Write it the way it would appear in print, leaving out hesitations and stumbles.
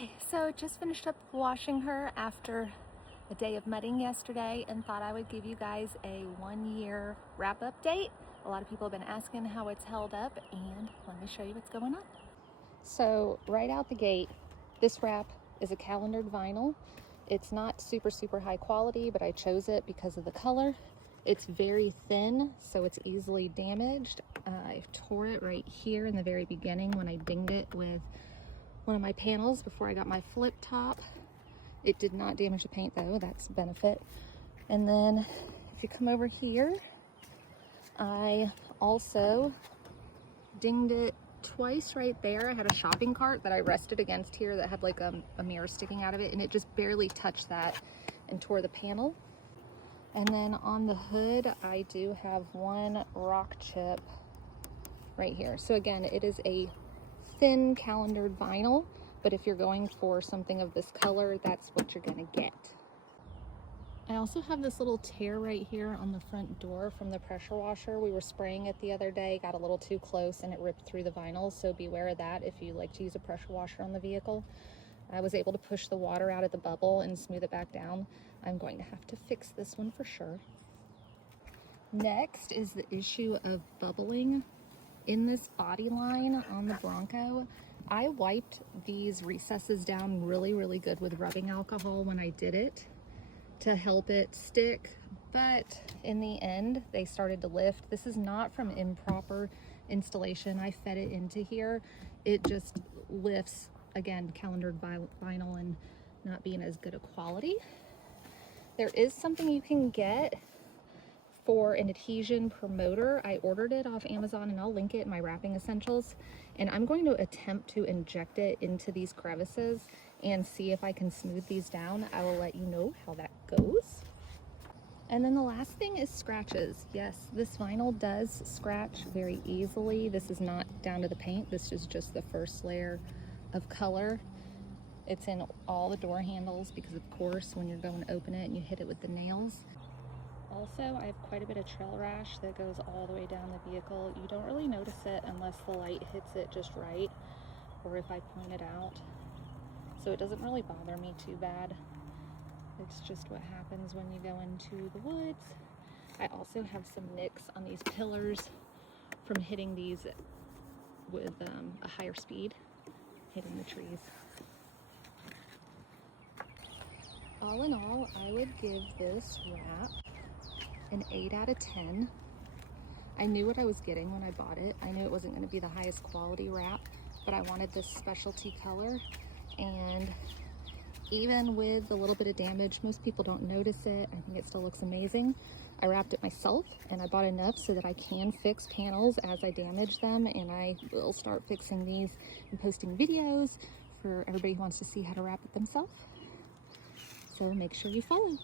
Okay, so just finished up washing her after a day of mudding yesterday and thought I would give you guys a 1-year wrap update. A lot of people have been asking how it's held up, and let me show you what's going on. So right out the gate, this wrap is a calendared vinyl. It's not super high quality, but I chose it because of the color. It's very thin, so it's easily damaged. I tore it right here in the very beginning when I dinged it with one of my panels before I got my flip top. It did not damage the paint though, that's a benefit. And then if you come over here, I also dinged it twice right there. I had a shopping cart that I rested against here that had like a mirror sticking out of it, and it just barely touched that and tore the panel. And then on the hood, I do have one rock chip right here. So again, it is a thin calendared vinyl, but if you're going for something of this color, that's what you're gonna get. I also have this little tear right here on the front door from the pressure washer. We were spraying it the other day, got a little too close, and it ripped through the vinyl, so beware of that if you like to use a pressure washer on the vehicle. I was able to push the water out of the bubble and smooth it back down. I'm going to have to fix this one for sure. Next is the issue of bubbling in this body line on the Bronco. I wiped these recesses down really good with rubbing alcohol when I did it to help it stick, but in the end they started to lift. This is not from improper installation. I fed it into here. It just lifts, again, calendared vinyl and not being as good a quality. There is something you can get for an adhesion promoter. I ordered it off Amazon and I'll link it in my wrapping essentials, and I'm going to attempt to inject it into these crevices and see if I can smooth these down. I will let you know how that goes. And then the last thing is scratches. Yes, this vinyl does scratch very easily. This is not down to the paint. This is just the first layer of color. It's in all the door handles because, of course, when you're going to open it and you hit it with the nails. Also, I have quite a bit of trail rash that goes all the way down the vehicle. You don't really notice it unless the light hits it just right, or if I point it out. So it doesn't really bother me too bad. It's just what happens when you go into the woods. I also have some nicks on these pillars from hitting these with a higher speed, hitting the trees. All in all, I would give this wrap an 8 out of 10. I knew what I was getting when I bought it. I knew it wasn't going to be the highest quality wrap, but I wanted this specialty color, and even with a little bit of damage, most people don't notice it. I think it still looks amazing. I wrapped it myself, and I bought enough so that I can fix panels as I damage them, and I will start fixing these and posting videos for everybody who wants to see how to wrap it themselves. So make sure you follow.